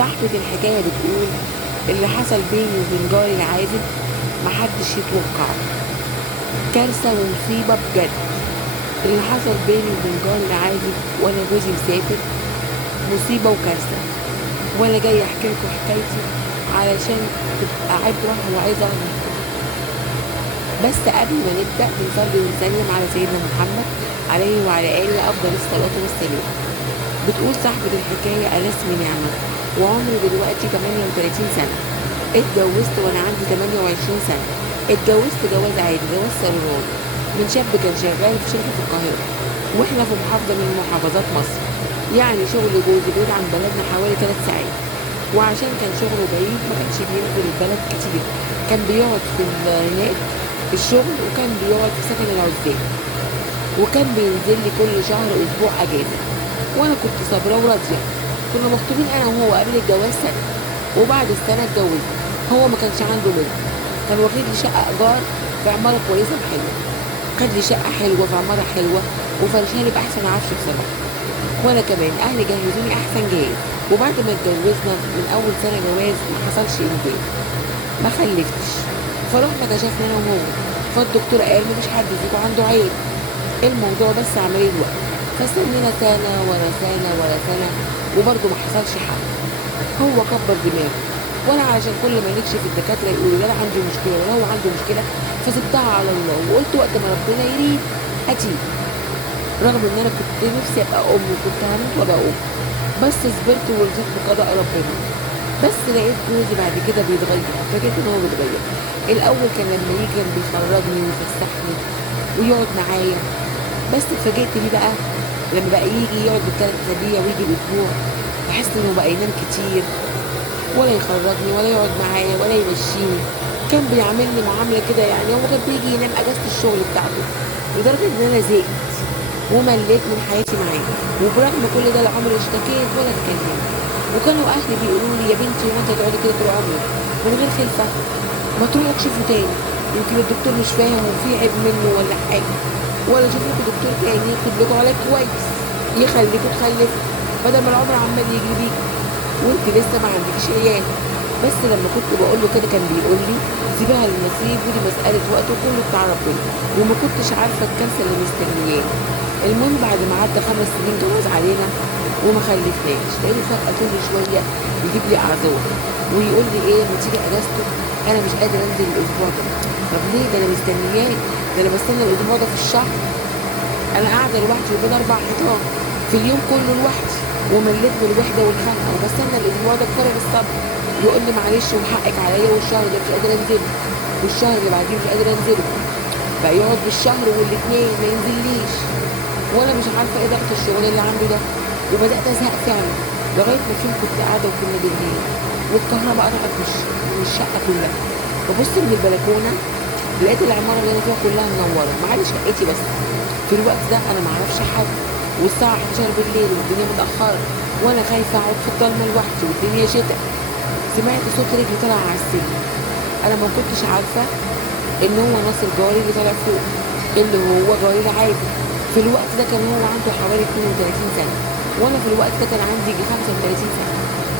صاحبة الحكاية بتقول: اللي حصل بيني وبين جاري العازب محدش يتوقعه، كارثة ومصيبة بجد. اللي حصل بيني وبين جاري العازب وانا جوزي مسافر مصيبة وكارثة، وانا جاي احكي لكم حكايتي علشان تبقى عبرة وعظة ليكم. بس قبل ما نبدأ بنصلي ونسلم على سيدنا محمد عليه وعلى آله أفضل الصلاة والسلام. بتقول صاحبة الحكاية: أنا اسمي نعمة وعمري دلوقتي 38 سنة. اتجوزت وأنا عندي 28 سنة. اتجوزت جواز عادي، جواز صالونات، من شاب كان شغال في شركة في القاهرة، واحنا في محافظة من محافظات مصر. يعني شغل جوزي بعيد عن بلدنا حوالي 3 ساعات، وعشان كان شغله بعيد ما كانش بينزل البلد كتير، كان بيقعد في هناك في الشغل، وكان بيقعد في سكن العزاب، وكان بينزل لي كل شهر اسبوع اجازه، وانا كنت صابره وراضيه. كنا مخطوبين انا وهو قبل الجواز سنه، وبعد السنه اتجوزنا. هو ما كانش عنده بنت، كان واخد لي شقه ايجار في عماره كويسه وحلوه. خد لي شقه حلوه في عماره حلوه وفرشها لي باحسن عفش بصراحه، وانا كمان اهلي جهزوني احسن جهاز. وبعد ما اتجوزنا من اول سنه جواز ما حصلش انجاب، ما خلفتش. فرحنا كشفنا انا وهو، فالدكتور قال مفيش حد فيكم عنده عيب، الموضوع بس عمليه وقت. فاستنينا سنه ورا سنه ورا سنه وبرضه ما حصلش حل. هو كبر دماغه، وانا علشان كل ما نكشف الدكاتره يقولوا لا انا عندي مشكله ولا هو عنده مشكله، فسبتها على الله وقلت وقت ما ربنا يريد هتيجي. رغم ان انا كنت نفسي ابقى ام وكنت هموت وابقى ام، بس صبرت ورضيت بقضاء ربنا. بس لقيت جوزي بعد كده بيتغير، فاجئت ان هو بيتغير. الاول كان لما يجي كان بيخرجني ويفسحني ويقعد معايا، بس اتفاجئت بيه بقى لما بقى يجي يقعد بالثلاث اسابيع ويجي باسبوع، بحس انه بقى ينام كتير، ولا يخرجني ولا يقعد معايا ولا يمشيني. كان بيعاملني معامله كده، يعني هو كان بيجي ينام اجازه الشغل بتاعته، لدرجه ان انا زهقت ومليت من حياتي معاه. وبرغم كل ده لا عمري اشتكيت ولا اتكلمت. وكانوا اهلي بيقولوا لي: يا بنتي هو انت هتقعدي كده طول عمرك من غير خلفه؟ ما تروحوا تشوفوا تاني، يمكن الدكتور مش فاهم وفي عيب منه ولا حاجه، ولا شوفوا لكم دكتور تاني يكتب لكم علاج كويس يخليكوا تخلفوا، بدل ما العمر عمال يجري بيكوا وانت لسه ما عندكش عيال. بس لما كنت بقول له كده كان بيقول لي: سيبها للنصيب ودي مساله وقت وكله بتاع ربنا. وما كنتش عارفه الكارثه اللي مستنياني. المهم بعد ما عدى 5 سنين جواز علينا وما خلفناش، لقيته فجاه كل شويه يجيب لي اعذار ويقول لي: ايه ما تيجي اجازته، انا مش قادر انزل الاسبوع ده. طب ليه؟ ده انا مستنياه، ده انا بستنى الاسبوع ده في الشهر. انا قاعده لوحدي وبين 4 حيطان في اليوم كله لوحدي، ومليت من الوحده والخنقه وبستنى الاسبوع ده بفارغ الصبر. يقول لي: معلش وحقك عليا، والشهر ده مش قادر انزله، والشهر اللي بعديه مش قادر انزله. بقى يقعد بالشهر والاثنين ما ينزليش، وانا مش عارفه ايه ضغط الشغل اللي عنده ده. وبدات ازهق فعلا، لغايه ما فين كنت قاعده وكنا بالليل والكهرباء قطعت من الشقه كلها. ببص من البلكونه لقيت العماره اللي انا فيها كلها منوره ما عدا شقتي بس. في الوقت ده انا ما اعرفش حد، والساعه 11 بالليل والدنيا متاخره، وانا خايفه اقعد في الضلمه لوحدي والدنيا شتاء. سمعت صوت رجلي طالع على السلم. انا ما كنتش عارفه ان هو ناصر جاري اللي طالع فوق، اللي هو جاري العادي. في الوقت ده كان هو عنده حوالي 32 سنه، وانا في الوقت ده كان عندي 35 سنه،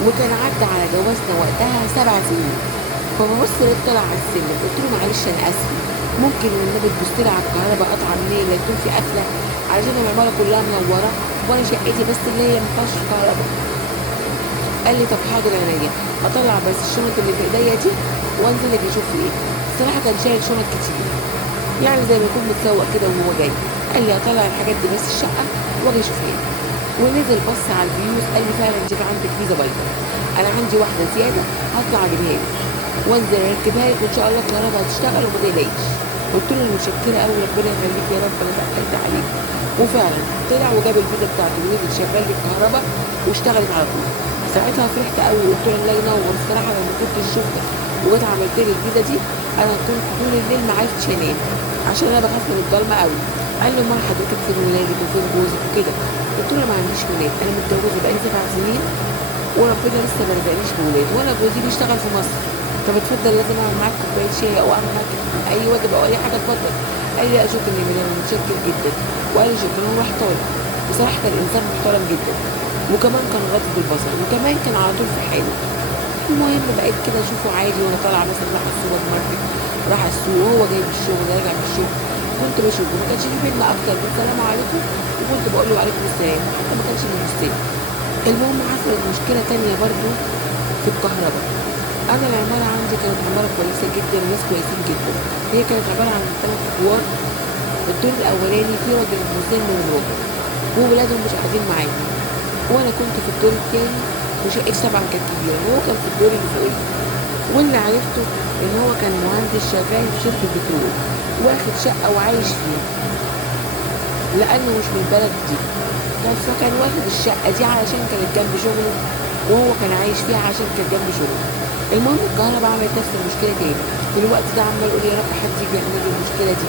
وكان عدى على جوازنا وقتها 7 سنين. فببص لقيت طالع على السلم، قلت له: معلش انا اسفه، ممكن والنبي تبص لي على الكهرباء قطعه منين، لا يكون في قفله، علشان العماره كلها منوره وانا شقتي بس اللي هي ما فيهاش كهرباء. قال لي: طب حاضر عينيا، اطلع بس الشنط اللي في ايديا دي وانزل اجي اشوف ايه. الصراحه كان شايل شنط كتير، يعني زي ما يكون متسوق كده وهو جاي. قال لي: اطلع الحاجات دي بس الشقه واجي اشوف ايه. ونزل بص على الفيوز، قال لي: فعلا انت عندك فيزا بايظه، انا عندي واحده زياده هطلع اجيبها لك وانزل اركبها لك وان شاء الله الكهرباء هتشتغل وما تقلقيش. قلت له: انا متشكره قوي، ربنا يخليك يا رب، انا سألت عليك. وفعلا طلع وجاب الفيزا بتاعته ونزل شغال لي الكهرباء واشتغلت على طول. ساعتها فرحت قوي وقلت له: الله ينور، الصراحه لو ما كنتش شفتك وجيت عملت لي الفيزا دي انا كنت طول الليل ما عرفتش انام، عشان انا بخاف من الضلمه قوي. قال لي: امال حضرتك فين ولادك وفين جوزك وكده؟ قلت له: انا ما عنديش ولاد، انا متجوزه بقالي 7 سنين وربنا لسه ما رزقنيش بولاد، وانا جوزي بيشتغل في مصر. طب اتفضل، لازم اعمل معاك كوبايه شاي او اعمل معاك اي واجب او اي حاجه، اتفضل. قال لي: لا شكرا يا مدام، متشكر جدا. وقال لي شكرا وراح طالع. بصراحه كان انسان محترم جدا. وكمان كان غاضب البصر، وكمان كان على طول في حاله. المهم بقيت كده اشوفه عادي وانا طالعه مثلا رايحه السوبر ماركت، رايحه السوق، وهو جاي من الشغل راجع من الشغل، كنت بشوفه ما كانش في بينا اكتر من سلام عليكم، وكنت بقول له عليكم السلام، حتى ما كانش بيبصلي. المهم حصلت مشكله تانية برضو في الكهرباء. انا العماره عندي كانت عماره كويسه جدا وناس كويسين جدا. هي كانت عباره عن 3 ادوار. الدور الاولاني فيه راجل مسن ومراته وولادهم مش قاعدين معايا، وانا كنت في الدور التاني، وشقتي طبعا كانت كبيره وهو كان في الدور اللي فوقيه. واللي عرفته ان هو كان مهندس شغال في شركه بترول، واخد شقه وعايش فيها لانه مش من البلد دي. فكان واخد الشقه دي علشان كانت جنب شغله، وهو كان عايش فيها عشان كانت جنب شغله. المهم الكهرباء عملت نفس المشكله تاني. في الوقت ده عمال اقول يا رب حد يجي يعمل لي المشكله دي،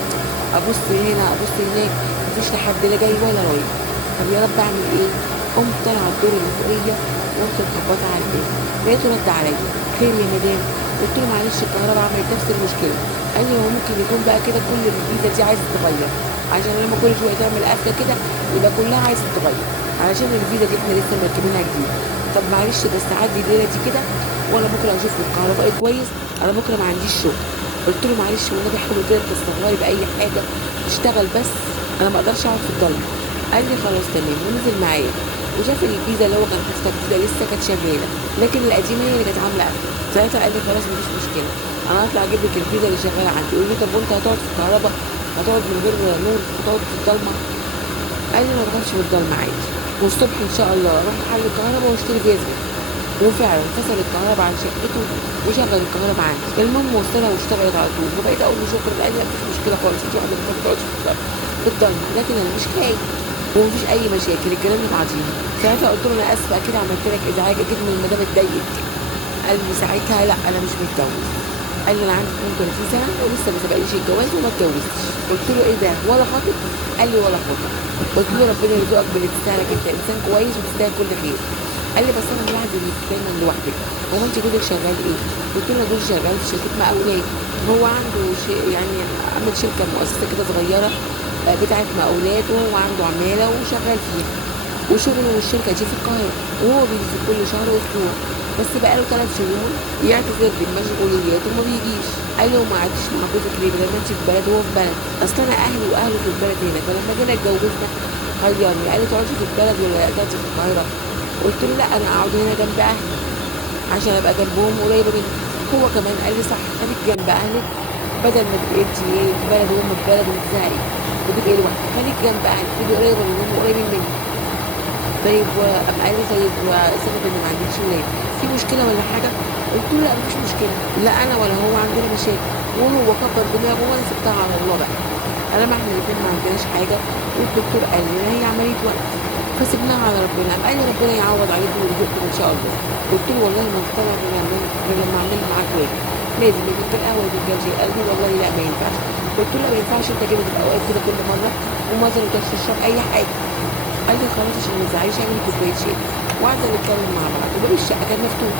ابص هنا ابص هناك، مفيش لا حد لا جاي ولا رايح. طب يا رب اعمل ايه؟ قمت طالعه الدور اللي فوقيه، وقمت مخبطه على الباب، لقيته رد عليا، خير يا مدام؟ قلت له معلش الكهرباء عملت نفس المشكله. قال لي هو ممكن يكون بقى كده كل الفيزا دي عايزه تتغير، عشان لما كل شويه تعمل قفله كده يبقى كلها عايزه تتغير، علشان الفيزا دي احنا لسه مركبينها جديد. طب معلش بس عدي الليله دي كده، وانا بكره اشوف الكهربائي كويس، انا بكره ما عنديش شغل. قلت له معلش والنبي حاول كده تستغفري باي حاجه تشتغل بس، انا ما اقدرش اقعد في الضلمه. قال لي خلاص تمام، ونزل معايا وشاف الفيزا اللي هو كان حاططها الجديده لسه كانت شغاله، لكن القديمه هي اللي كانت عامله قفل. ساعتها قال لي خلاص مفيش مشكله، انا هطلع اجيب لك الفيزا اللي شغاله عندي. يقول لي طب وانت هتقعد في الكهرباء؟ هتقعد من غير نور؟ هتقعد في الضلمه؟ قال لي ما تخافش من الضلمه عادي، والصبح ان شاء الله اروح محل الكهرباء واشتري فيزا. وفعلا فصل الكهرباء عن شقته وشغل الكهرباء عندي. المهم وصلها واشتغلت على طول، وبقيت اقول له شكرا. قال لي مفيش مشكله خالص، انت واحده بتحب تقعدي في الضلمه، لكن انا مش خايف ومفيش اي مشاكل، اتكلمنا بعضينا. ساعتها قلت له انا اسفه اكيد عملت لك ازعاج، اكيد من المدام اتضايقت. قال لي ساعتها لا انا مش متجوز. قال لي انا عندي 32 سنه ولسه ما سبقليش الجواز وما اتجوزتش. قلت له ايه ده ولا خاطب؟ قال لي ولا خاطب. قلت له ربنا يرزقك باللي تستاهلك، انت انسان كويس وتستاهل كل خير. قال لي بس انا ملاحظ انك دايما لوحدك، هو انت جوزك شغال ايه؟ قلت له جوزي شغال في شركه مقاولات، هو عنده شيء يعني عامل شركه مؤسسه كده صغيره بتاعت مقاولات، وهو عنده عماله وشغال فيها، وشغله والشركه دي في القاهره، وهو بينزل كل شهر اسبوع، بس بقاله 3 شهور يعتذر بالمشغوليات وما بيجيش. قال لي وما قعدتش مع جوزك ليه بدل ما انت في بلد وهو في بلد؟ اصل انا اهلي واهله في البلد هنا، فلما جينا اتجوزنا غيرني. قال لي تقعدي في البلد ولا تقعدي في القاهره؟ قلت له لا انا اقعد هنا جنب اهلي عشان ابقى جنبهم قريبه منهم. هو كمان قال لي صح، خليك جنب اهلك بدل ما تبقي انت ايه في بلد وهم في بلد وتزهقي وتبقي لوحدك، خليك جنب اهلك تبقي قريبه منهم وقريبين منك. طيب قام قال لي طيب سبب ان ما عندكش ولاد في مشكله ولا حاجه؟ قلت له لا مفيش مشكله، لا انا ولا هو عندنا مشاكل، وهو كبر دماغه وانا سبتها على الله بقى. انا ما احنا الاثنين ما عندناش حاجه، والدكتور قال لنا هي عمليه وقت، فسيبناها على ربنا. قام قال لي ربنا يعوض عليكم ويرزقكم ان شاء الله. قلت له والله ما مقتنع غير لما اعمل معاك واجب، لازم يجيب القهوه وفنجان شاي. قال لي والله لا ما ينفعش. قلت له لا ما ينفعش، انت كده تبقى واقف كده كل مره ومثلا تشرب اي حاجه. قال لي خلاص عشان ما تزعليش اعملي كوبايه شاي. وقعدنا نتكلم مع بعض وباب الشقه كان مفتوح.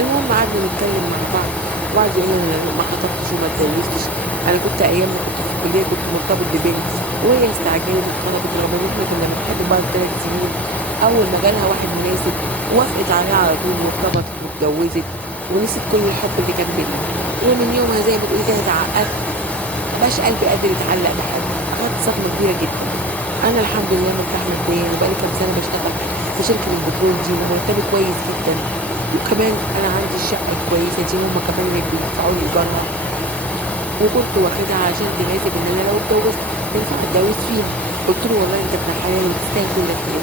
المهم قعدنا نتكلم مع بعض، وقعد يقول لي انا ما خطبتش وما اتجوزتش، انا كنت ايام ما كنت في الكليه كنت مرتبط ببنت وهي استعجلت وطلبت الرغبه، احنا كنا بنحب بعض 3 سنين، اول ما جالها واحد مناسب وافقت عليه على طول وارتبطت واتجوزت ونسيت كل الحب اللي كان بينا. ومن يومها زي ما تقولي كده اتعقدت، مبقاش قلبي قادر يتعلق بحد، اخدت صدمه كبيره جدا. انا الحمد لله مرتاح ماديا وبقالي كام سنه بشتغل في شركه البترول دي ومرتبي كويس جدا، وكمان انا عندي الشقه الكويسه دي هم كمان اللي بيدفعوا لي ايجارها، وكنت واخدها عشان تناسب ان انا لو اتجوزت ينفع اتجوز فيها. قلت له والله انت ابن الحلال وتستاهل كل خير.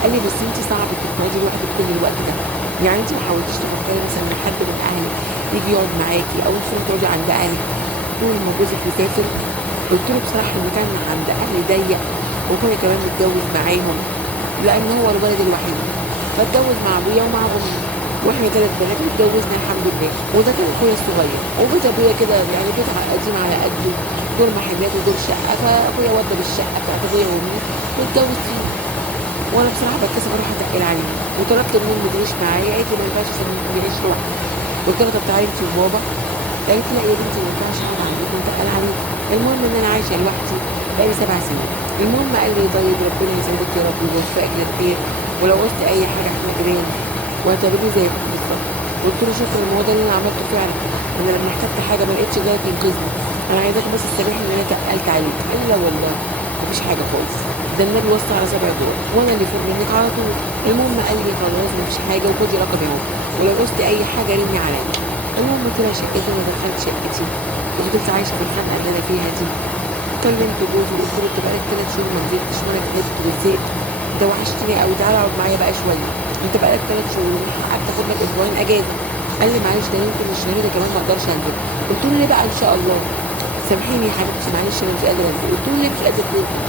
قال لي بس انت صعب تقعدي لوحدك كل الوقت ده، يعني انت ما حاولتيش تفكري مثلا ان حد من اهلك يجي يقعد معاكي او انت تقعدي عند اهلك طول ما جوزك مسافر؟ قلت له بصراحه المكان عند اهلي ضيق، وكنا كمان متجوز معاهم لان هو الولد الوحيد، فاتجوز مع ابويا ومع امي، واحنا 3 بنات واتجوزنا الحمد لله. وده كان اخويا الصغير، وبيت ابويا كده يعني بيت قديم على قده، دور محلات ودور شقه، فاخويا وضب الشقه بتاعت ابويا وامي واتجوز فيه. وانا بصراحه بتكسف اروح اتقل عليه، وطلبت من امي تعيش معايا، قالت لي ما ينفعش يعيش لوحده. قلت لها طب تعالي انت وبابا. قالت لي لا يا بنتي ما ينفعش اقعد عندكم واتقل عليكم. المهم ان انا عايشه لوحدي بقالي 7 سنين. المهم قال لي طيب ربنا يسعدك يا رب ويوفقك للخير، ولو قلت اي حاجه احنا جيران واعتبرني زي اخوك بالظبط. قلت له شكرا، ما هو ده اللي انا عملته فعلا. انا لما احتجت حاجه ما لقيتش غيرك ينقذني. انا عايزاك بس تسامحني ان انا تقلت عليك. قال لي لا والله مفيش حاجه خالص، ده النبي وصى على 7 دول وانا اللي فوق منك على طول. المهم قال لي خلاص مفيش حاجه وخدي رقمي اهو، ولو عوزتي اي حاجه رني عليا. المهم طلع شقتي وانا دخلت شقتي وفضلت عايشه في الخنقه اللي انا فيها دي. كلمت جوزي وقلت له انت بقالك 3 شهور ما نزلتش وانا كبرت وزهقت، انت وحشتني قوي، تعالى اقعد معايا بقى شويه، انت بقالك 3 شهور ومن حقك تاخد لك اسبوعين اجازه. قال لي معلش ده يمكن الشهر ده كمان ما اقدرش انزل. قلت له ليه بقى ان شاء الله؟ سامحيني يا حبيبتي معلش انا مش قادره انزل. قلت له ليه مش قادره تنزل؟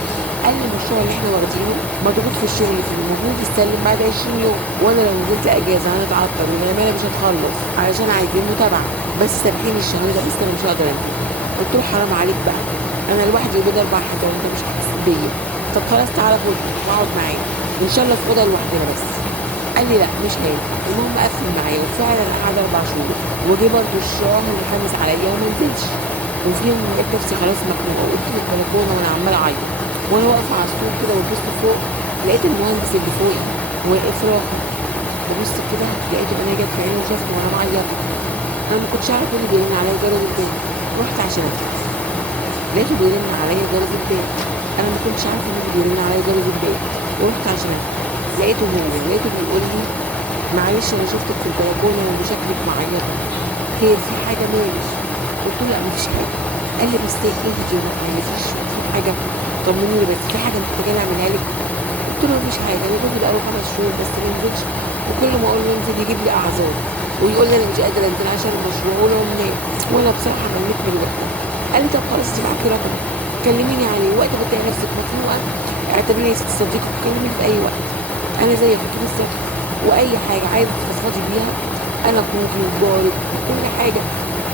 قال لي المشروع اللي احنا واخدينه مضغوط في الشغل فيه، المفروض يستلم بعد 20 يوم، وانا لو نزلت اجازه هنتعطل والعماله مش هتخلص علشان عايزين متابعه، بس سامحيني الشهر ده بس انا مش هقدر انزل. قلت له حرام عليك بقى، انا لوحدي وبين 4 حيطان وانت مش حاسس بيا. طب خلاص تعالى خدني واقعد معايا ان شاء الله في اوضه لوحدنا بس. قال لي لا مش هينفع. المهم قفل معايا وفعلا قعد 4 شهور، وجه برضه الشهر الخامس عليا وما نزلش. وفي يوم لقيت نفسي خلاص مخنوقه وقلت في البلكونه وانا عماله اعيط، وانا واقفه على السور كده وببص فوق لقيت المهندس اللي فوقي واقف راقي. ببص كده لقيته انا جت في عيني وشافني وانا معيطه. انا ما كنتش عارف ايه اللي بيرن عليا جرس الباب. رحت عشان افتح لقيته بيرن عليا جرس الباب. انا ما كنتش عارفه مين اللي بيرن عليا جرس الباب. ورحت عشان افتح لقيته لقيته بيقول لي معلش انا شفتك في البلكونه وشكلك معيطه، خير في حاجه مالك؟ قلت له لا مفيش حاجه. قال لي بس اهدي وما تعمليش في حاجه، طمنيني بس في حاجه محتاجه اعملها لك. قلت له مفيش حاجه، انا جوزي بقاله 5 شهور بس ما نزلش، وكل ما اقول له انزل يجيب لي اعذار ويقول لي انا مش قادره انزل عشان المشروع ولو منام، وانا بصراحه مليت من الوقت. قال لي طب خلاص انت معاكي رقم كلميني عليه، وقت ما تلاقي نفسك مخنوقه اعتبريني يا ستي صديقك وكلميني في اي وقت، انا زي اخوك بالظبط، واي حاجه عايزه تفضفضي بيها انا اخوكي وجارك كل حاجه،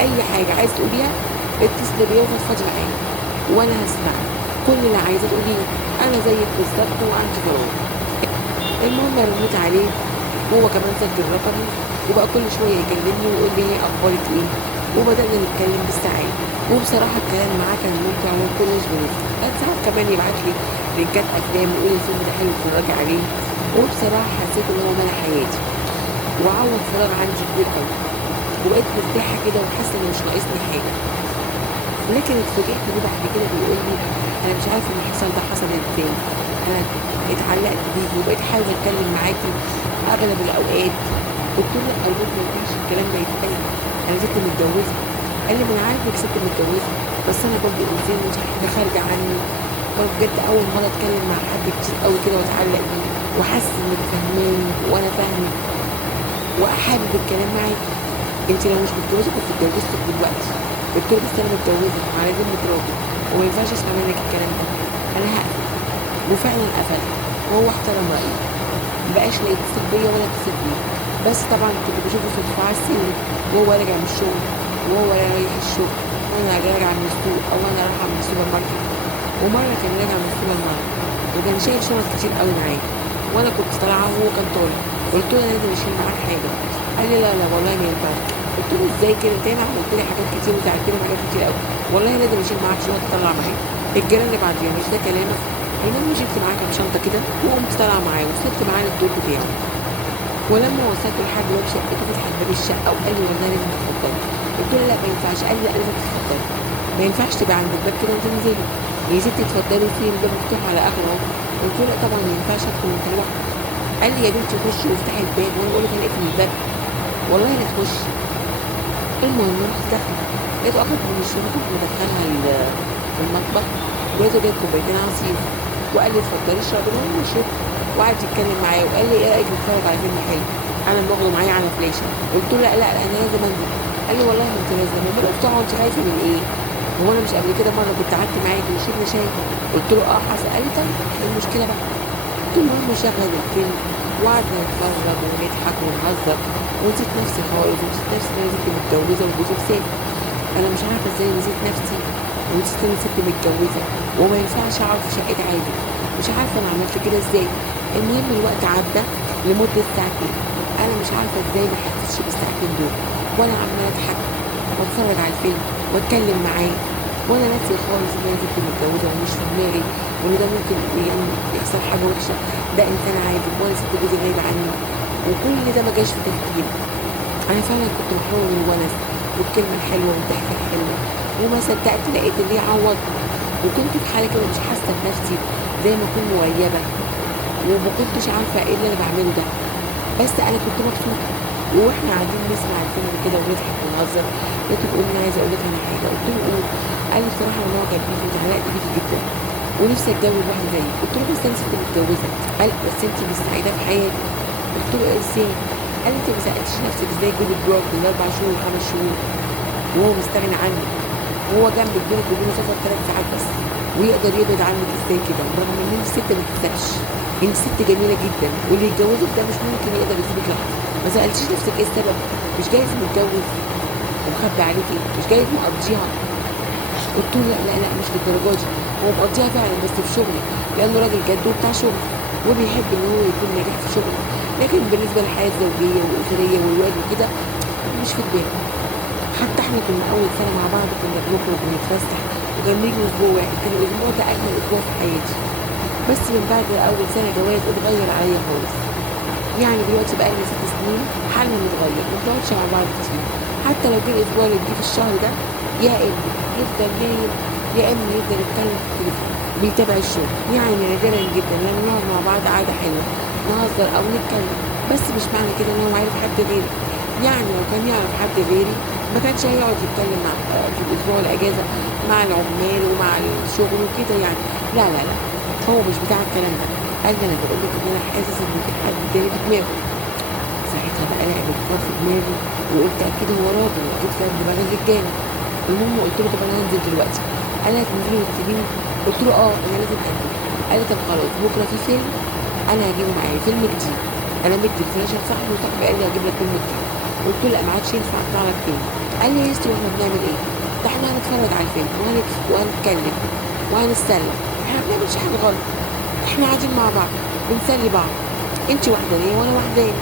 اي حاجه عايزه تقوليها اتصلي بيا وفضفضي معايا وانا هسمعك، كل اللي عايزه تقوليه انا زيك بالظبط وانت فراغ. المهم رنيت عليه وهو كمان سجل رقمي وبقى كل شويه يكلمني ويقول لي ايه اخبارك ايه، وبدانا نتكلم بالساعات. وبصراحه الكلام معاه كان ممتع وما كناش بنزهق، كان ساعات كمان يبعت لي لينكات افلام ويقول لي الفيلم ده حلو اتفرجي عليه. وبصراحه حسيت ان هو ملا حياتي وعوض فراغ عندي كبير قوي، وبقيت مرتاحه كده وحاسه ان مش ناقصني حاجه. لكن اتفاجئت بيه بعد كده بيقول لي انا مش عارف اللي حصل ده حصل ازاي، انا اتعلقت بيكي وبقيت حابه اتكلم معاكي اغلب الاوقات. قلت له لا ارجوك ما ينفعش الكلام ده يتقال، انا ست متجوزه. قال لي ما انا عارف انك ست متجوزه بس انا برضه انسان مش حاجه خارجه عني، وانا بجد اول مره اتكلم مع حد كتير قوي كده واتعلق بيه وحاسس انك فاهماني وانا فاهمك وحابب الكلام معاكي. انت لو مش متجوزه كنت اتجوزتك دلوقتي. قلت له بس انا متجوزه وعلى ذمه راجل وما ينفعش اسمع منك الكلام ده، انا هقفل. وفعلا قفل وهو احترم رايي، مبقاش لا يتصل بيا ولا يتصل بيه. بس طبعا كنت بشوفه صدفه على السلم وهو راجع من الشغل وهو رايح الشغل وانا راجع من السوق او انا رايحه من السوبر ماركت. ومره كان راجع من السوبر ماركت وكان شايل شنط كتير قوي معاه وانا كنت طالعه وهو كان طالع. قلت له انا لازم اشيل معاك حاجه. قال لي لا لا والله ما ينفعش. قلت له ازاي كده، انت ما عملت لي حاجات كتير وساعدتني في حاجات كتير قوي، والله لازم اشيل معاك شنطه تطلع معايا. الجيران اللي بعديها مش ده كلامك؟ المهم جبت معاه كام شنطه كده وقمت طالعه معاه وصلت معاه للدور بتاعه. ولما وصلت لحد باب شقته فتح باب الشقه وقال لي والله لازم تتفضلي. قلت له لا ما ينفعش. قال لي لا لازم تتفضلي، ما ينفعش تبقى عند الباب كده وتنزلي يا ستي اتفضلي فين الباب مفتوح على اخره اهو. قلت له لا طبعا ما ينفعش ادخل وانت لوحدك. قال لي يا بنتي خشي وافتحي الباب وانا بقول لك انا اقفل الباب والله لا تخشي. المهم رحت داخله لقيته اخد من الشنطه مدخلها المطبخ ولقيته جايب كوبايتين عصير وقال لي اتفضلي اشربي وانا شربت. وقعد يتكلم معايا وقال لي ايه رايك نتفرج على فيلم حلو، انا باخده معايا على فلاشه. قلت له لا لا انا لازم انزل. قال لي والله ما انت لازم. امال افتحه وانت خايفه من ايه؟ هو انا مش قبل كده مره كنت قعدت معاكي وشربنا شاي؟ قلت له اه حصل. قال لي طيب ايه المشكله بقى؟ قلت له المهم شغل الفيلم وقعدنا نتفرج ونضحك ونهزر ونسيت نفسي خالص ونسيت نفسي ان انا ست متجوزه وجوزي مسافر. انا مش عارفه ازاي نسيت نفسي ونسيت اني ست متجوزه وما ينفعش اقعد في شقه عادي، مش عارفه انا عملت كده ازاي. المهم الوقت عدى لمده ساعتين، انا مش عارفه ازاي ما حسيتش بالساعتين دول وانا عماله اضحك واتفرج على الفيلم واتكلم معاه وانا ناسيه خالص ان انا ست متجوزه ومش في دماغي وان ده ممكن يعني يحصل حاجه وحشه، ده انسان عادي وانا ست جوزي غايب عني، وكل ده ما جاش في تفكيري. انا فعلا كنت محرومه من الونس والكلمه الحلوه والضحكه الحلوه، وما صدقت لقيت اللي يعوضني، وكنت في حاله كده مش حاسه بنفسي، زي ما اكون مغيبه، وما كنتش عارفه ايه اللي انا بعمله ده، بس انا كنت مبسوطه. واحنا قاعدين نسمع الفيلم كده ونضحك ونهزر، لقيته بيقول لي عايزه اقول لك على حاجه. قلت له قول. قال لي بصراحه انا معجب بيكي واتعلقت بيكي جدا ونفسي اتجوز واحده زيك. قلت له بس انا ست متجوزه. قال بس انت مش سعيده في حياتي. قلت له ازاي؟ قال لي انت ما سالتيش نفسك ازاي جوزك بيقعد بالاربع شهور وخمس شهور وهو مستغني عنك، وهو جنبك بينك وبينه سفر 3 ساعات بس، ويقدر يبعد عنك ازاي كده رغم ان انت ست ما تتسقش؟ انت ست جميله جدا، واللي يتجوزك ده مش ممكن يقدر يسيبك لوحدك. ما سالتيش نفسك ايه السبب؟ مش جايز متجوز ومخبي عليكي؟ مش جايز مقضيها؟ قلت له لا لا لا مش للدرجه دي، هو مقضيها فعلا بس في شغله، لانه راجل جد وبتاع شغل وبيحب ان هو يكون ناجح في شغله، لكن بالنسبه للحياه الزوجيه والاسريه والواد وكده مش في دماغه. حتى احنا كنا اول سنه مع بعض كنا بنخرج ونتفسح، وكان بيجي اسبوع واحد، كان الاسبوع ده اجمل اسبوع في حياتي. بس من بعد اول سنه جواز اتغير عليا خالص. يعني دلوقتي بقى لنا 6 سنين حالنا متغير، ما بنقعدش مع بعض كتير. حتى لو جه الاسبوع اللي بيجي في الشهر ده، يا اما يفضل نايم يا اما يفضل يتكلم في التليفون بيتابع الشغل. يعني نادرا جدا لما نقعد مع بعض قعده حلوه نهزر او نتكلم. بس مش معنى كده ان هو عارف حد غيري. يعني لو كان يعرف حد غيري ما كانش هيقعد يتكلم مع في الاسبوع الاجازه مع العمال ومع الشغل وكده يعني. لا لا لا، هو مش بتاع الكلام ده. قال لي انا بقول لك ان انا حاسس ان في حد تاني في دماغه. ساعتها بقى لعب الفار في دماغي، وقلت اكيد هو راجل واكيد فاهم دماغ الرجاله. المهم قلت له طب انا هنزل دلوقتي. قال لي هتنزلي وتسيبيني؟ قلت له اه انا لازم انزل. قال لي طب خلاص بكره في فيلم انا هجيبه معايا، فيلم جديد، انا مدي الفلاشه لصاحبي وصاحبي قال لي هجيب لك فيلم جديد. قلت له لا ما عادش ينفع اطلع لك تاني. قال لي يا ستي واحنا بنعمل ايه؟ ده احنا هنتفرج على الفيلم وهنتكلم وهنتسلى، احنا ما بنعملش حاجه غلط، احنا قاعدين مع بعض بنسلي بعض، انت وحدانيه وانا وحداني.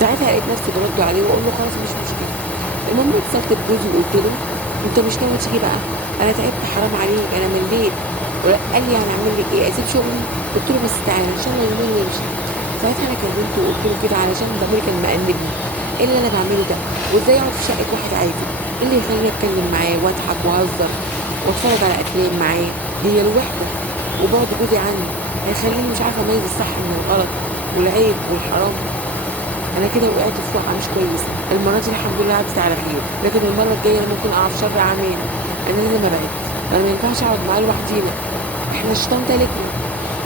ساعتها لقيت نفسي برد عليه واقول له خلاص مش مشكله. المهم اتصلت بجوزي وقلت له انت مش ناوي تيجي بقى؟ انا تعبت حرام عليك انا مليت. قال لي هنعمل لك ايه؟ اسيب شغلي؟ قلت له بس تعالى ان شاء الله يومين ويمشي. ساعتها انا كلمته وقلت له كده علشان ضميري كان مأنبني، ايه اللي انا بعمله ده؟ وازاي اقعد في شقه واحد عادي؟ ايه اللي يخليني اتكلم معاه واضحك واهزر واتفرج على افلام معاه؟ هي الوحده وبعد جوزي عني هيخليني مش عارفه اميز الصح من الغلط والعيب والحرام. انا كده وقعت في وقعه مش كويسه. المره دي الحمد لله عدت على خير، لكن المره الجايه انا ممكن اقع في شر اعمال. انا لازم ابعد، انا ما ينفعش اقعد معاه لوحدينا، احنا الشيطان تالتنا.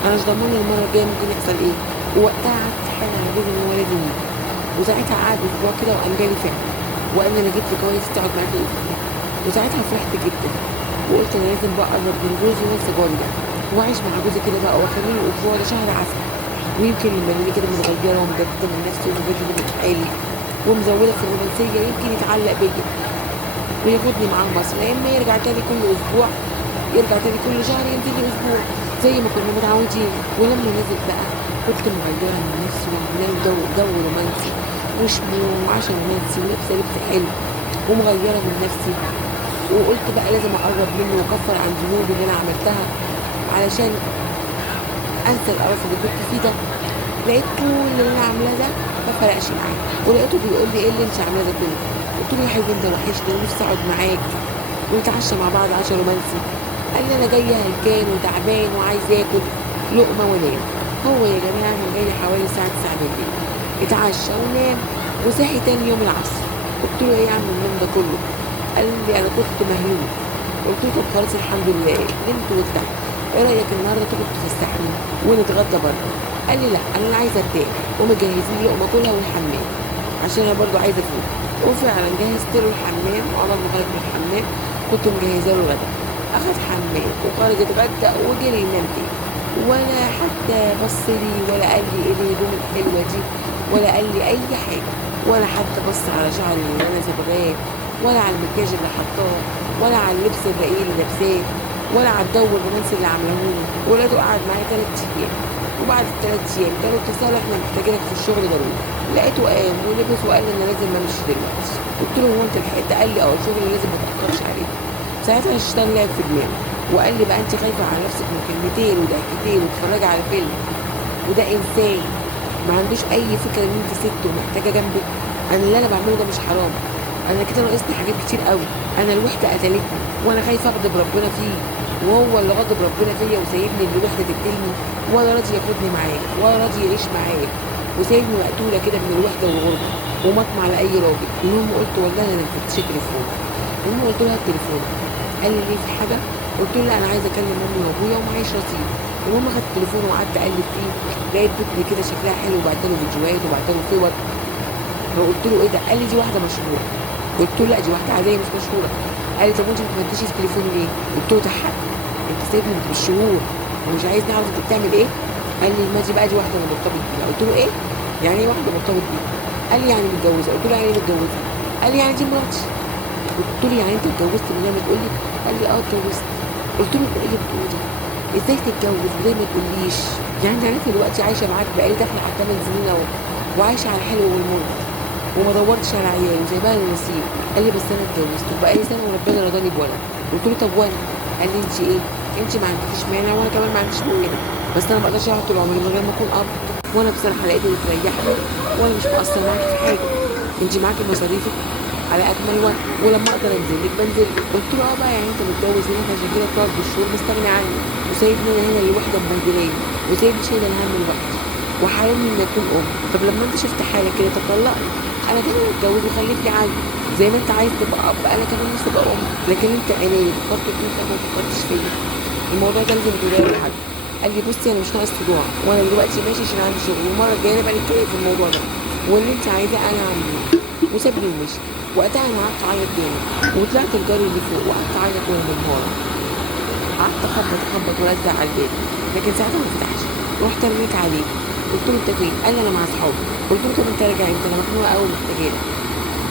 انا مش ضمني المره الجايه ممكن يحصل ايه. ووقتها قعدت حالي على جوزي ان هو لازم يجي، وساعتها قعد اسبوع كده وقام جالي فعلا وقال لي انا جبت كويس تقعد معاكي اسبوع. وساعتها فرحت جدا وقلت انا لازم بقى اقرب من جوزي وانسى جوزي ده واعيش مع جوزي كده بقى واخليه الاسبوع ده شهر عسل. ويمكن لما الاقيه كده متغيره ومجدده من نفسي ومجدده من حالي ومزوده في الرومانسيه يمكن يتعلق بيا وياخدني معاه مصر، يا اما يرجع تاني كل اسبوع، يرجع تاني كل شهر ينزل لي اسبوع زي ما كنا متعودين. ولما نزل بقى كنت مغيره من نفسي وعامله له جو رومانسي وشموع وعشا رومانسي ولابسه لبس حلو ومغيره من نفسي. وقلت بقى لازم اقرب منه واكفر عن ذنوبي اللي انا عملتها علشان انسى القرف اللي كنت فيه ده. لقيت كل اللي انا عاملاه ده ما فرقش معاه، ولقيته بيقول لي ايه اللي انت عاملاه ده كله؟ قلت له يا حبيبي انت وحشني ونفسي اقعد معاك ونتعشى مع بعض عشاء رومانسي. قال لي انا جايه هلكان وتعبان وعايز اكل لقمه وانام. هو يا جماعه كان جاي حوالي الساعه 9 بالليل، اتعشى ونام وصحي تاني يوم العصر. قلت له ايه يا عم النوم ده كله؟ قال لي انا كنت مهلوك. قلت له طب خلاص الحمد لله نمت وارتحت، ايه رايك النهارده تاخد تفسحني ونتغدى بره؟ قال لي لا انا عايزه ارتاح ومجهزين لي لقمه كلها والحمام عشان انا برضو عايزه افوق. وفعلا جهزت له الحمام، وعمر ما خرج من الحمام كنت مجهزه له الغدا. اخد حمام وخرج اتغدى وجري ينام تاني، ولا حتى بص لي ولا قال لي ايه الهدوم الحلوه دي ولا قال لي اي حاجه، ولا حتى بص على شعري اللي انا صبغاه ولا على المكياج اللي حطاه ولا على اللبس الرقيق اللي لابساه ولا على الجو الرومانسي اللي عاملهولي. ولاده قعد معايا 3 ايام، وبعد ال3 ايام جاله اتصال احنا محتاجينك في الشغل ضروري. لقيته قام ولبس وقال لي انا لازم امشي دلوقتي. قلت له هو انت لحقت؟ قال لي اه الشغل لازم ما تاخرش عليه. ساعتها الشيطان لعب في دماغي وقال لي بقى انت خايفه على نفسك من كلمتين وضحكتين وتتفرجي على فيلم، وده انسان ما عندوش اي فكره ان انت ست ومحتاجه جنبك. انا اللي انا بعمله ده مش حرام، انا كده ناقصني حاجات كتير قوي. انا الوحده قتلتني وانا خايفه اغضب ربنا فيه، وهو اللي غضب ربنا فيا وسايبني اللي الوحده تقتلني، ولا راضي ياخدني معاه ولا راضي يعيش معايا، وسايبني مقتوله كده من الوحده والغربه ومطمع على اي راجل. المهم قلت والله انا مفتش تليفون. المهم قلت له هات التليفون. قال لي ليه، في حاجه؟ قلت له لا انا عايزه اكلم امي وابويا ومعيش رصيد. المهم خدت التليفون وقعدت اقلب فيه، لقيت بنت كده شكلها حلو وبعت له فيديوهات وبعت له صور. فقلت له ايه ده؟ قال لي دي واحده مشهوره. قلت له لا دي واحده عاديه مش مشهوره. قال لي طب وانت ما بتمديش التليفون ليه؟ قلت له ده حق، انت سايبني بالشهور ومش عايز نعرف انت بتعمل ايه. قال لي ما دي بقى دي واحده انا مرتبط بيها. قلت له ايه؟ يعني ايه واحده مرتبط بيها؟ قال لي يعني متجوزه. قلت له يعني ايه متجوزه؟ قال لي يعني دي مراتي. قلت له يعني انت اتجوزت من غير ما تقول لي؟ قال لي اه اتجوزت. قلت له ايه اللي بتقوله ده؟ ازاي تتجوز وزي ما تقوليش؟ يعني انا دلوقتي عايشه معاك بقالي داخله على 8 سنين اهو، وعايشه على الحلو والمر وما دورتش على عيال وسايباها للنصيب. قال لي بس انا اتجوزت وبقالي سنه وربنا رضاني بولد. قلت له طب وانا؟ قال لي انت ايه؟ انت ما عندكيش مانع وانا كمان ما عنديش مانع، بس انا ما اقدرش اقعد طول عمري من غير ما اكون اب. وانا بصراحه لقيت اللي تريحني وانا مش مقصر معاكي في حاجه. انت معاكي مصاريفك على اكمل وجه، ولما اقدر انزل لك بنزل لك. قلت له اه بقى يعني انت متجوز هنا عشان كده بتقعد بالشهور مستغني عني، وسايبني انا هنا لوحده مبهدلاني، وسايبني شايله الهم لوحدي، وحارمني اني اكون ام. طب لما انت شفت حالك كده تطلقني، انا كمان اتجوز وخلف لي عيل. زي ما انت عايز تبقى اب انا كمان نفسي ابقى ام، لكن انت اناني فكرت فيك ما فكرتش فيا. الموضوع ده لازم تقولها لحد. قال لي بصي انا مش ناقص صداع، وانا دلوقتي ماشي عشان عندي شغل، والمره الجايه نبقى نتكلم في الموضوع ده، واللي انت عايزاه انا هعمله. وسابني ومشي. وقتها انا قعدت اعيط جامد، وطلعت الجري اللي فوق وقعدت اعيط وانا منهاره. قعدت اخبط وارزع على الباب، لكن ساعتها ما فتحش. رحت رميت عليه، قلت له انت فين؟ قال لي انا مع اصحابي. قلت له طب انت راجع امتى؟ انا مخنوقه قوي محتاجاك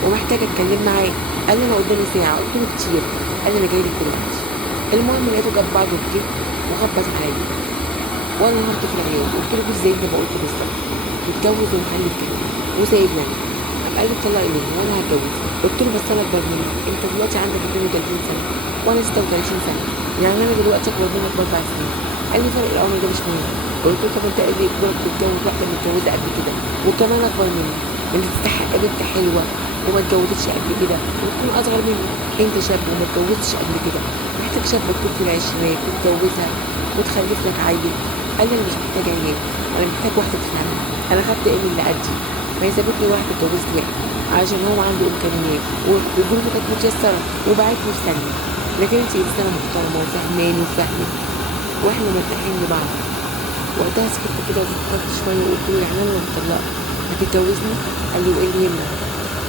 ومحتاجه اتكلم معاك. قال لي انا قدامي ساعه. قلت له كتير. قال لي انا جاي لك دلوقتي. المهم لقيته جاب بعضه وجه وخبط عليا وانا نهارت في العيال. قلت له بص زي ما قلت بالظبط، متجوز ومخلف كمان وسايبني انا. قال لي اتطلقي مني وانا هتجوز. قلت له بس انا اكبر منك، انت دلوقتي عندك 32 سنه وانا 36 سنه، يعني انا دلوقتي اكبر منك ب4 سنين. قال لي فرق العمر ده مش مهم. قلت له طب انت ايه اللي يجبرك تتجوز واحده متجوزه قبل كده وكمان اكبر مني؟ انت تستحق بنت حلوه وما اتجوزتش قبل كده وتكون اصغر مني. انت شاب وما اتجوزتش قبل كده، محتاج شاب تكون في العشرينات وتتجوزها وتخلف لك عيل. قال لي انا مش محتاج عيال، انا محتاج واحده تفهمني. انا خدت ابني اللي قدي، ما يسابقني واحد اتجوزت واحد عشان هو عنده امكانيات وظروفه كانت متيسره وبعتني في ثانيه. لكن انت انسانه محترمه وفهماني وفاهمه واحنا مرتاحين لبعض. وقتها سكت كده وفكرت شويه وقلت له يعني انا لو اتطلقت هتتجوزني؟ قال لي وايه اللي يمنع؟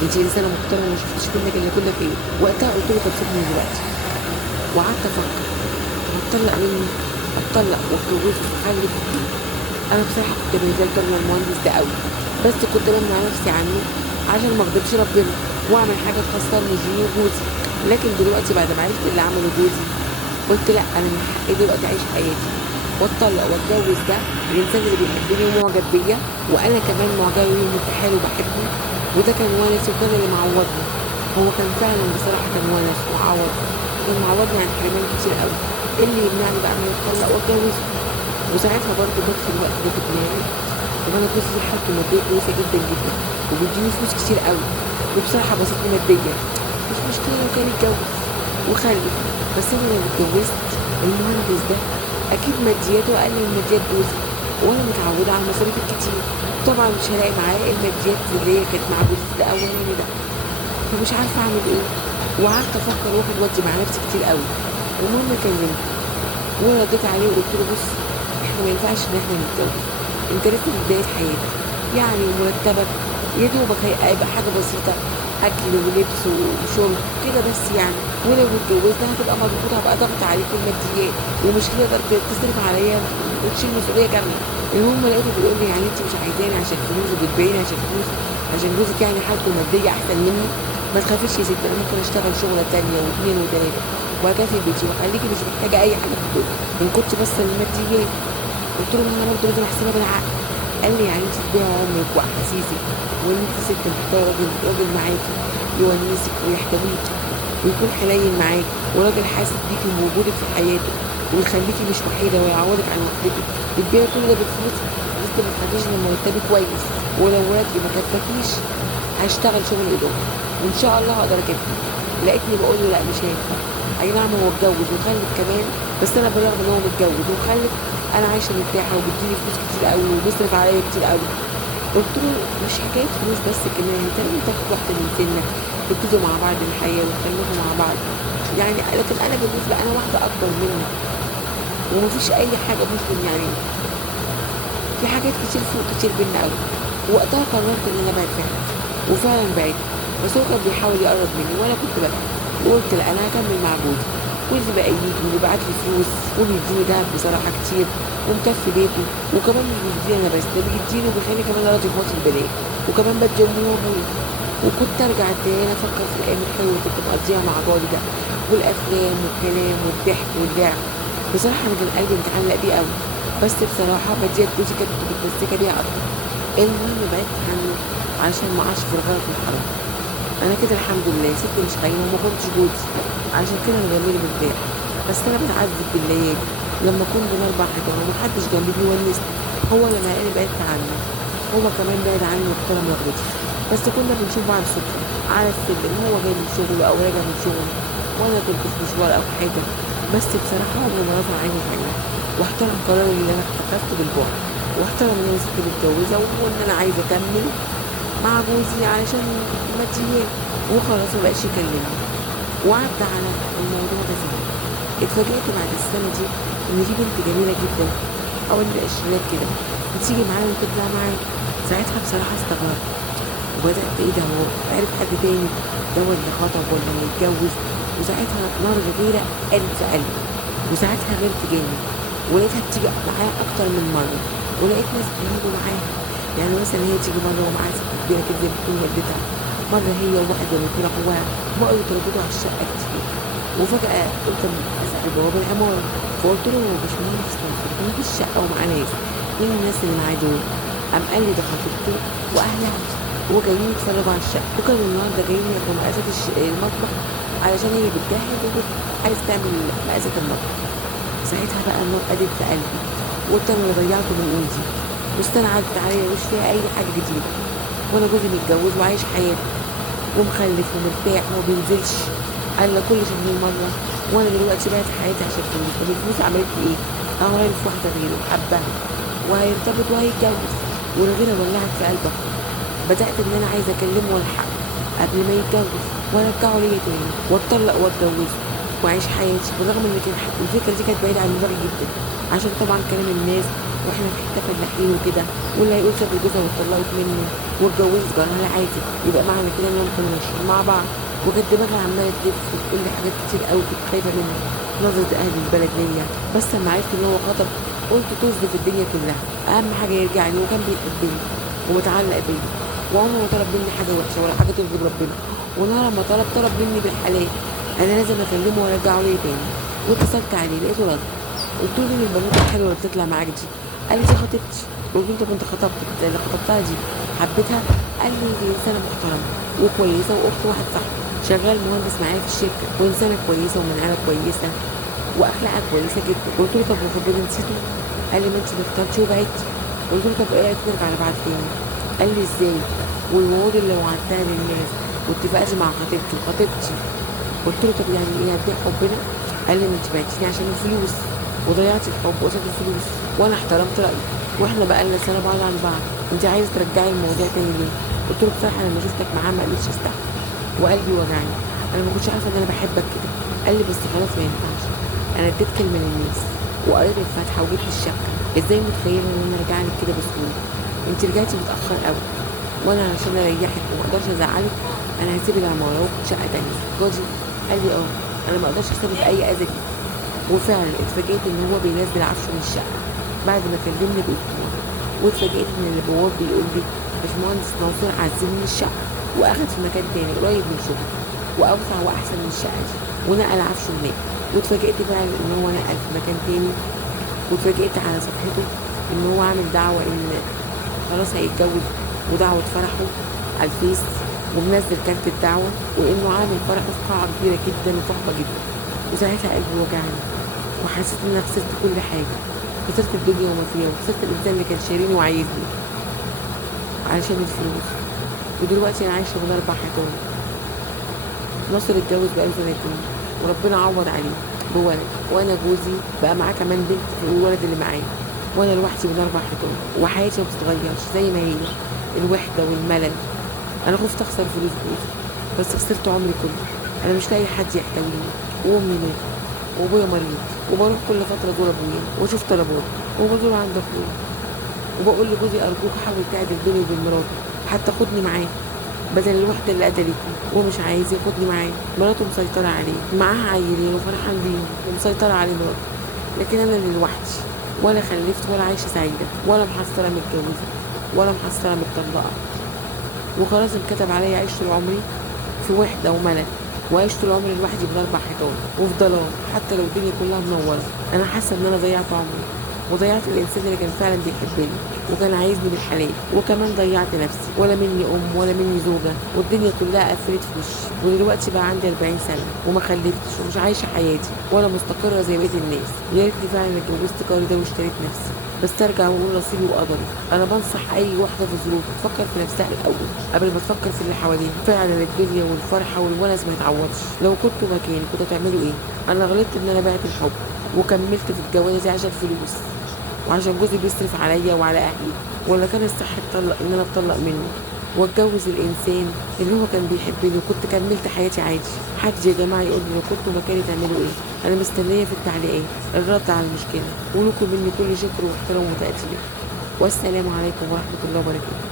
انت انسانه محترمه وما شفتش منك الا كل خير. وقتها قلت له طب سيبني دلوقتي. وقعدت افكر هتطلق مني، اتطلق واتجوزت وخلف. انا بصراحه كنت بالنسبه لي طلع المهندس ده قوي، بس كنت بمنع نفسي عنه عشان ما اغضبش ربنا واعمل حاجه تخسرني جيني وجوزي. لكن دلوقتي بعد ما عرفت اللي عمله جوزي قلت لا، انا من حقي دلوقتي اعيش حياتي واتطلق واتجوز ده الانسان اللي بيحبني ومعجب بيا، وانا كمان معجبه بيه ومرتاحه له وبحبه. وده كان ونس وكان اللي معوضني. هو كان فعلا بصراحه كان ونس وعوض، كان معوضني عن حرمان كتير قوي. إيه اللي يمنعني بقى من اتطلق واتجوزه؟ وساعتها برضه جت في الوقت ده في دماغي طب انا جوزي حالته الماديه كويسه جدا جدا وبيديني فلوس كتير قوي، وبصراحه بسطني ماديا. مش مشكله لو كان اتجوز وخلف، بس انا لو اتجوزت المهندس ده اكيد مادياته اقل من ماديات جوزي، وانا متعوده على المصاريف الكتير. طبعا مش هلاقي معاه الماديات اللي هي كانت مع جوزي ده اولاني ده. فمش عارفه اعمل ايه. وقعدت افكر واخد ودي مع نفسي كتير قوي. المهم كلمته وانا رديت عليه وقلت له بص احنا ما ينفعش ان احنا نتجوز، انت لسه في بدايه حياتك يعني، ومرتبك يا دوبك هيبقى حاجه بسيطه، اكل ولبس وشرب كده بس يعني، ولو اتجوزنا هتبقى مضغوط، هبقى ضغط عليك الماديات ومش هتقدر تصرف عليا وتشيل مسؤوليه كامله. المهم لقيته بيقول لي يعني انت مش عايزاني عشان فلوس وبتبيني عشان فلوس، عشان جوزك يعني حالته الماديه احسن مني؟ ما تخافيش يا ستي، انا ممكن اشتغل شغله تانيه واثنين وثلاثه وهكافي بيتي وخليكي مش محتاجه اي حاجه في الدنيا ان كنت بس الماديات. قلت له ما انا برضه لازم احسبها بالعقل. قال لي يعني انت تبيع عمرك واحاسيسك وان انت ست محتاجه راجل معاكي يونسك ويحتويكي ويكون حنين معاك وراجل حاسس بيكي وبوجودك في حياته، ويخليكي مش وحيده ويعوضك عن وحدتك. بتبيعي كل ده بفلوس؟ لسه ما تخافيش ان مرتبي كويس، ولو راتبي ما كفاكيش هشتغل شغل اضافي وان شاء الله هقدر اكفي. لقيتني بقول له لا مش هينفع. اي نعم هو اتجوز وخلف كمان، بس انا بالرغم ان هو متجوز ومخلف انا عايشه مرتاحه وبيديني فلوس كتير قوي وبيصرف عليا كتير قوي. قلت له مش حكايه فلوس بس، كمان انت لازم تاخد واحده من سنك تبتدوا مع بعض الحياه وتخلفوا مع بعض يعني. لكن انا بالنسبه انا واحده اكبر منك ومفيش اي حاجه ممكن يعني، في حاجات كتير فوق كتير بينا قوي. وقتها قررت ان انا ابعد فعلا، وفعلا بعدت. بس هو كان بيحاول يقرب مني وانا كنت ببعد، وقلت لا انا هكمل مع جوزي. جوزي بقى يجي ويبعت لي فلوس وبيديني دهب بصراحه كتير ومكفي بيته، وكمان مش بيديني انا بس، ده بيديني وبيخليني كمان راضي في وقت البلاء، وكمان بدي امي وابويا. وكنت ارجع تاني افكر في الايام الحلوه اللي كنت مقضيها مع جوزي ده، والافلام والكلام والضحك واللعب. بصراحه انا كان قلبي متعلق بيه قوي، بس بصراحه بديت جوزي كانت متمسكه بيها اكتر. المهم بعدت عنه علشان ما اعرفش في الغلط والحرام. انا كده الحمد لله ست مش خاينه وما كنتش جوزي، علشان كده انا جميل مرتاح. بس انا بتعذب بالليالي لما اكون بين اربع حيطان ومحدش جنبي بيونسني. هو لما لقاني بعدت عنه هو كمان بعد عني واحترم رغبتي. بس كنا بنشوف بعض صدفه على السلم، هو جاي من شغله او راجع من شغله وانا كنت في مشوار او حاجه. بس بصراحه عمره ما رفع عيني عني، واحترم قراري اللي انا اتخذته بالبعد، واحترم ان انا ست متجوزه وان انا عايزه اكمل مع جوزي علشان ماديات. وخلاص مبقاش يكلمني، وعدى على الموضوع ده سنة. اتفاجئت بعد السنة دي إن في بنت جميلة جدا حوالي العشرينات كده بتيجي معايا وتطلع معايا. ساعتها بصراحة استغربت وبدأت إيه ده، هو عرف حد تاني ده ولا خطب ولا هيتجوز؟ وساعتها نار الغيرة قلت في قلبي، وساعتها غيرت جامد. ولقيتها بتيجي معايا أكتر من مرة، ولقيت ناس بيجوا معاها. يعني مثلا هي تيجي مرة ومعاها ست كبيرة كده زي ما بتكون والدتها، مرة هي وواحد زي ما يكون أخوها، بقوا يترددوا على الشقة كتير. وفجأة قلت أما أسأل بواب العمارة، فقلت له هو باشمهندس ناصر كان في الشقة ومعاه ناس، مين الناس اللي معاه دول؟ قام قال لي ده خطيبته وأهلها وجايين يتفرجوا على الشقة، وكانوا النهاردة جايين ياخدوا مقاسات المطبخ علشان هي بتجهز عايز تعمل مقاسات المطبخ. ساعتها بقى النار قدت في قلبي، وقلت أنا اللي ضيعته من إيدي، والسنة عدت عليا مش فيها أي حاجة جديدة، وأنا جوزي متجوز وعايش حياته ومخلف ومرتاح وما بينزلش الا كل شهرين مره. وانا دلوقتي بعت حياتي عشان فلوس. طب الفلوس عملت لي ايه؟ اهو عرف واحده غيره وحبها وهيرتبط وهيتجوز، والغيره ولعت في قلبه. بدات ان انا عايزه اكلمه والحقه قبل ما يتجوز وارجعه ليا تاني واتطلق واتجوزه واعيش حياتي، بالرغم ان كان الفكره دي كانت بعيده عن دماغي جدا عشان طبعا كلام الناس واحنا في حته فلاحين وكده، واللي هيقول سابت جوزها واتطلقت منه واتجوزت جارها عادي يبقى معنى كده انهم كانوا ماشيين مع بعض. وكانت دماغي عماله تلف وتقول لي حاجات كتير قوي كنت خايفه منها، نظره اهل البلد ليا. بس لما عرفت ان هو خطب قلت طز في الدنيا كلها، اهم حاجه يرجع لي وكان بيحبني ومتعلق بيا، وعمره ما طلب مني حاجه وحشه ولا حاجه تغضب ربنا. ونهار ما طلب مني بالحلال. انا لازم اكلمه وارجعه ليا تاني. واتصلت عليه لقيته رد، قلت له مين البنوته الحلوه اللي بتطلع معاك دي؟ قال لي دي خطيبتي. قلت له طب انت خطبت اللي خطبتها دي حبيتها؟ قال لي دي انسانه محترمه وكويسه واخت واحد صاحبي شغال مهندس معايا في الشركه، وانسانه كويسه ومن عيله كويسه واخلاقها كويسه جدا. قلت له طب ربنا نسيته؟ قال لي ما انت اللي اخترتي وبعدتي. قلت له طب ايه رايك نرجع لبعض تاني؟ قال لي ازاي؟ والوعود اللي وعدتها للناس واتفقت مع خطيبتي وخطيبتي. قلت له طب يعني ايه هتبيع حبنا؟ قال لي ما انت بعتيني عشان الفلوس وضيعتي الحب قصاد الفلوس، وانا احترمت رايك واحنا بقالنا سنه بعاد عن بعض، انت عايزه ترجعي الموضوع تاني ليه؟ قلت له بصراحه لما شفتك معاه ما قدرتش استحمل وقلبي وجعني، انا ما كنتش عارفه ان انا بحبك كده. قال لي بس خلاص ما ينفعش، انا اديت كلمه للناس وقريت الفاتحه وجبت الشبكه، ازاي متخيله ان انا ارجع لك كده بسهوله؟ انت رجعتي متاخر قوي، وانا علشان اريحك وما اقدرش ازعلك انا هسيب العماره واخد شقه تانيه. جوزي قال لي اه انا ما اقدرش اسبب اي اذى ليك. وفعلا اتفاجئت ان هو بينزل عفشه من الشقه بعد ما كلمني باسبوع، واتفاجئت ان البواب بيقول لي باشمهندس ناصر عزل من الشقه واخد في مكان تاني قريب من شغله واوسع واحسن من الشقه دي ونقل عفشه هناك. واتفاجئت فعلا ان هو نقل في مكان تاني، واتفاجئت على صفحته ان هو عامل دعوه ان خلاص هيتجوز ودعوه فرحه على الفيس ومنزل كارت الدعوة وإنه عامل فرح في قاعة كبيرة جدا وفخمة جدا. وساعتها قلبي وجعني وحسيت إن أنا خسرت كل حاجة، خسرت الدنيا وما فيها، وخسرت الإنسان اللي كان شايلني وعايزني علشان الفلوس. ودلوقتي أنا عايشة من 4 حيطان. ناصر اتجوز بقاله 2 سنين وربنا عوض عليه بولد، وأنا جوزي بقى معاه كمان بنت في الولد اللي معاه، وأنا لوحدي من 4 حيطان وحياتي ما بتتغيرش زي ما هي، الوحدة والملل. أنا خفت أخسر فلوس جوزي بس خسرت عمري كله. أنا مش لاقي حد يحتويني، وأمي ماتت وأبويا مريض، وبروح كل فترة أزور أبويا وأشوف طلباته وبزور عند أخويا، وبقول لجوزي أرجوك حاول تعدل بيني وبين مراتي، حتى خدني معاه بدل الوحدة اللي قتلتني. هو مش عايز ياخدني معاه، مراته مسيطرة عليه، معاها عيلين وفرحان بيهم ومسيطرة عليه مراته، لكن أنا اللي لوحدي، ولا خلفت ولا عايشة سعيدة ولا محصلة متجوزة ولا محصلة متطلقة، وخلاص انكتب عليا أعيش طول عمري في وحدة وملل، وعيش طول عمري لوحدي بين 4 حيطان وفي ظلام حتى لو الدنيا كلها منورة. أنا حاسة إن أنا ضيعت عمري وضيعت الإنسان اللي كان فعلا بيحبني وكان عايزني بالحلال، وكمان ضيعت نفسي، ولا مني أم ولا مني زوجة، والدنيا كلها قفلت في وشي. ودلوقتي بقى عندي 40 سنة وما خلفتش ومش عايشة حياتي ولا مستقرة زي بقية الناس. يا ريتني فعلا اتجوزت كاري ده واشتريت نفسي، بس ارجع واقول نصيبي وقدري. انا بنصح اي واحده في ظروف تفكر في نفسها الاول قبل ما تفكر في اللي حواليها. فعلا الدنيا والفرحه والونس ما يتعوضش. لو كنتوا مكاني كنتوا هتعملوا ايه؟ انا غلطت ان انا بعت الحب وكملت في الجوازه دي عشان فلوس وعشان جوزي بيصرف عليا وعلى اهلي، ولا كان الصح ان انا اتطلق منه واتجوز الانسان اللي هو كان بيحبني وكنت كملت حياتي عادي؟ حد يا جماعه يقول لي لو كنتوا مكاني تعملوا ايه؟ انا مستنيه في التعليقات الرد على المشكله، ولكم مني كل شكر واحترام وتقدير، والسلام عليكم ورحمه الله وبركاته.